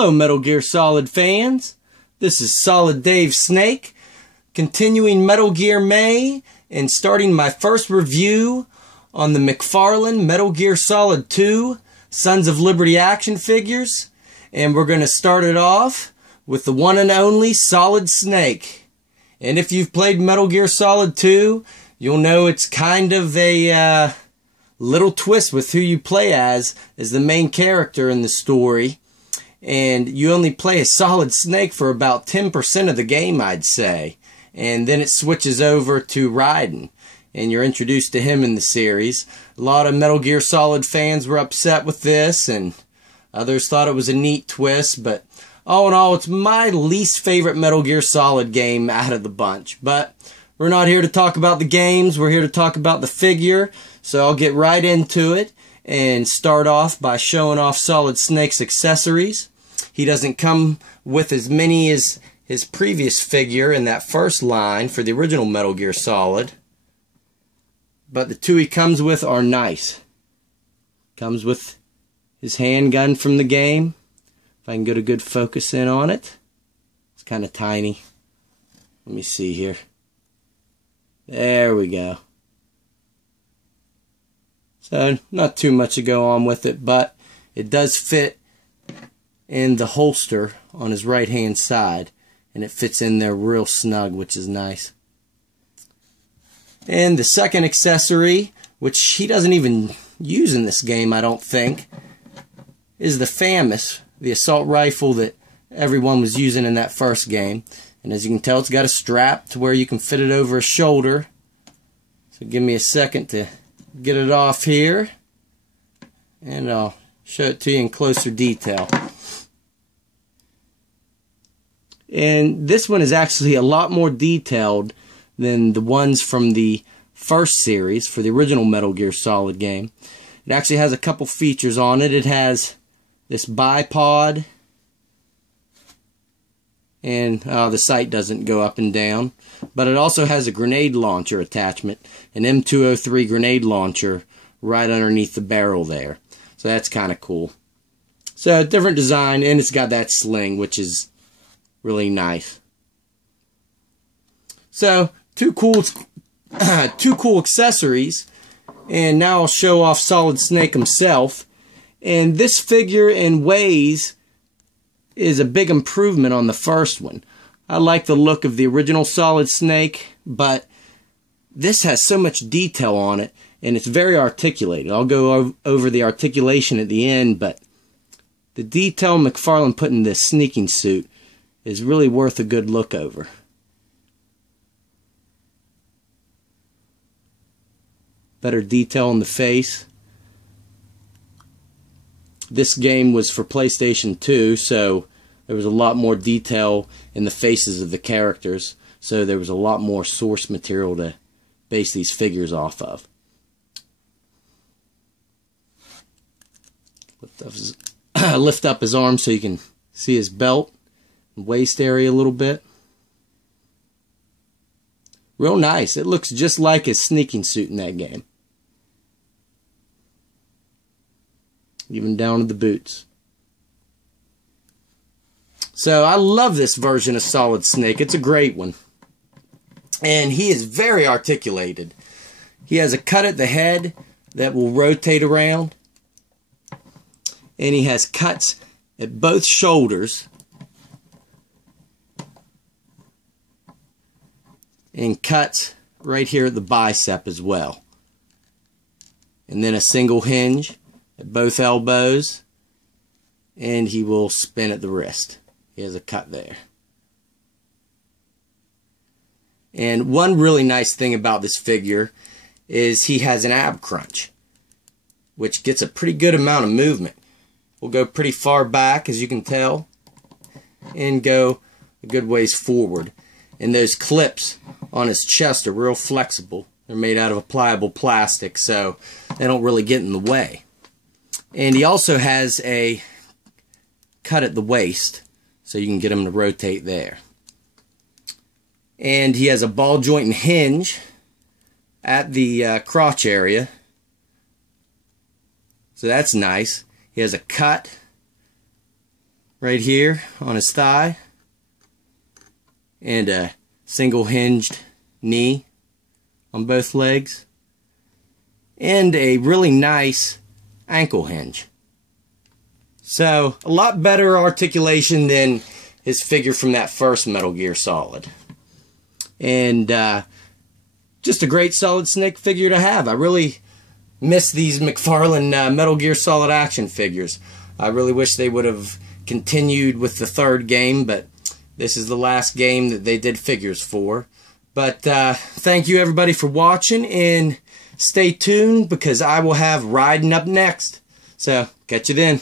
Hello Metal Gear Solid fans, this is Solid Dave Snake, continuing Metal Gear May and starting my first review on the McFarlane Metal Gear Solid 2 Sons of Liberty action figures, and we're going to start it off with the one and only Solid Snake. And if you've played Metal Gear Solid 2, you'll know it's kind of a little twist with who you play as the main character in the story. And you only play as Solid Snake for about 10% of the game, I'd say. And then it switches over to Raiden, and you're introduced to him in the series. A lot of Metal Gear Solid fans were upset with this, and others thought it was a neat twist. But all in all, it's my least favorite Metal Gear Solid game out of the bunch. But we're not here to talk about the games, we're here to talk about the figure. So I'll get right into it and start off by showing off Solid Snake's accessories. He doesn't come with as many as his previous figure in that first line for the original Metal Gear Solid, but the two he comes with are nice. Comes with his handgun from the game. If I can get a good focus in on it. It's kind of tiny. Let me see here. There we go. So not too much to go on with it, but it does fit in the holster on his right hand side, and it fits in there real snug, which is nice. And the second accessory, which he doesn't even use in this game, I don't think, is the FAMAS, the assault rifle that everyone was using in that first game. And as you can tell, it's got a strap to where you can fit it over a shoulder. So give me a second to get it off here, and I'll show it to you in closer detail. And this one is actually a lot more detailed than the ones from the first series for the original Metal Gear Solid game. It actually has a couple features on it. It has this bipod, and the sight doesn't go up and down, but it also has a grenade launcher attachment, an M203 grenade launcher right underneath the barrel there. So that's kind of cool. So different design, and it's got that sling, which is really nice. So two cool accessories, and now I'll show off Solid Snake himself. And this figure in ways is a big improvement on the first one. I like the look of the original Solid Snake, but this has so much detail on it, and it's very articulated. I'll go over the articulation at the end, but the detail McFarlane put in this sneaking suit is really worth a good look over. Better detail on the face. This game was for PlayStation 2, so there was a lot more detail in the faces of the characters, so there was a lot more source material to base these figures off of. Lift up his arm so you can see his belt and waist area a little bit. Real nice. It looks just like his sneaking suit in that game. Even down to the boots. So I love this version of Solid Snake. It's a great one. And he is very articulated. He has a cut at the head that will rotate around. And he has cuts at both shoulders. And cuts right here at the bicep as well. And then a single hinge at both elbows. And he will spin at the wrist. He has a cut there. And one really nice thing about this figure is he has an ab crunch, which gets a pretty good amount of movement. We'll go pretty far back, as you can tell, and go a good ways forward. And those clips on his chest are real flexible. They're made out of a pliable plastic, so they don't really get in the way. And he also has a cut at the waist, so you can get him to rotate there. And he has a ball joint and hinge at the crotch area, so that's nice. He has a cut right here on his thigh, and a single hinged knee on both legs, and a really nice ankle hinge. So a lot better articulation than his figure from that first Metal Gear Solid. And just a great Solid Snake figure to have. I really miss these McFarlane Metal Gear Solid action figures. I really wish they would have continued with the third game, but this is the last game that they did figures for. But thank you everybody for watching, and stay tuned because I will have Riding up next. So catch you then.